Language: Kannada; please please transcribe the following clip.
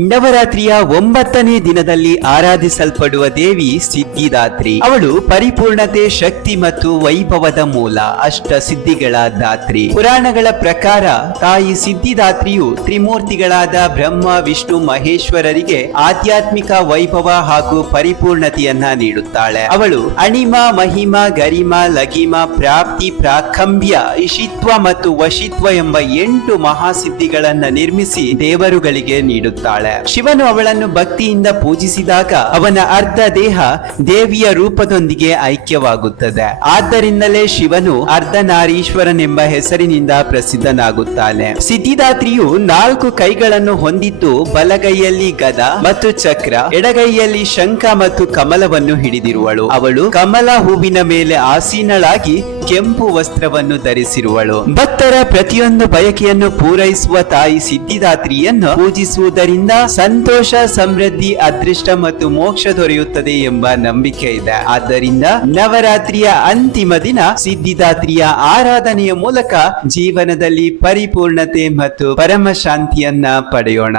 ನವರಾತ್ರಿಯ 9ನೇ ದಿನದಲ್ಲಿ ಆರಾಧಿಸಲ್ಪಡುವ ದೇವಿ ಸಿದ್ಧಿದಾತ್ರಿ. ಅವಳು ಪರಿಪೂರ್ಣತೆ, ಶಕ್ತಿ ಮತ್ತು ವೈಭವದ ಮೂಲ, ಅಷ್ಟ ಸಿದ್ಧಿಗಳ ದಾತ್ರಿ. ಪುರಾಣಗಳ ಪ್ರಕಾರ ತಾಯಿ ಸಿದ್ಧಿದಾತ್ರಿಯು ತ್ರಿಮೂರ್ತಿಗಳಾದ ಬ್ರಹ್ಮ, ವಿಷ್ಣು, ಮಹೇಶ್ವರರಿಗೆ ಆಧ್ಯಾತ್ಮಿಕ ವೈಭವ ಹಾಗೂ ಪರಿಪೂರ್ಣತೆಯನ್ನ ನೀಡುತ್ತಾಳೆ. ಅವಳು ಅಣಿಮ, ಮಹಿಮ, ಗರಿಮ, ಲಗಿಮ, ಪ್ರಾಪ್ತಿ, ಪ್ರಾಕಂಭ್ಯ, ಇಷಿತ್ವ ಮತ್ತು ವಶಿತ್ವ ಎಂಬ 8 ಮಹಾಸಿದ್ಧಿಗಳನ್ನ ನಿರ್ಮಿಸಿ ದೇವರುಗಳಿಗೆ ನೀಡುತ್ತಾಳೆ. ಶಿವನು ಅವಳನ್ನು ಭಕ್ತಿಯಿಂದ ಪೂಜಿಸಿದಾಗ ಅವನ ಅರ್ಧ ದೇಹ ದೇವಿಯ ರೂಪದೊಂದಿಗೆ ಐಕ್ಯವಾಗುತ್ತದೆ. ಆದ್ದರಿಂದಲೇ ಶಿವನು ಅರ್ಧನಾರೀಶ್ವರನೆಂಬ ಹೆಸರಿನಿಂದ ಪ್ರಸಿದ್ಧನಾಗುತ್ತಾನೆ. ಸಿದ್ಧಿದಾತ್ರಿಯು 4 ಕೈಗಳನ್ನು ಹೊಂದಿದ್ದು ಬಲಗೈಯಲ್ಲಿ ಗದ ಮತ್ತು ಚಕ್ರ, ಎಡಗೈಯಲ್ಲಿ ಶಂಖ ಮತ್ತು ಕಮಲವನ್ನು ಹಿಡಿದಿರುವಳು. ಅವಳು ಕಮಲ ಹೂವಿನ ಮೇಲೆ ಆಸೀನಳಾಗಿ ಕೆಂಪು ವಸ್ತ್ರವನ್ನು ಧರಿಸಿರುವಳು. ಭಕ್ತರ ಪ್ರತಿಯೊಂದು ಬಯಕೆಯನ್ನು ಪೂರೈಸುವ ತಾಯಿ ಸಿದ್ಧಿದಾತ್ರಿಯನ್ನು ಪೂಜಿಸುವುದರಿಂದ ಸಂತೋಷ, ಸಮೃದ್ಧಿ, ಅದೃಷ್ಟ ಮತ್ತು ಮೋಕ್ಷ ದೊರೆಯುತ್ತದೆ ಎಂಬ ನಂಬಿಕೆ ಇದೆ. ಆದ್ದರಿಂದ ನವರಾತ್ರಿಯ ಅಂತಿಮ ದಿನ ಸಿದ್ಧಿದಾತ್ರಿಯ ಆರಾಧನೆಯ ಮೂಲಕ ಜೀವನದಲ್ಲಿ ಪರಿಪೂರ್ಣತೆ ಮತ್ತು ಪರಮ ಶಾಂತಿಯನ್ನ ಪಡೆಯೋಣ.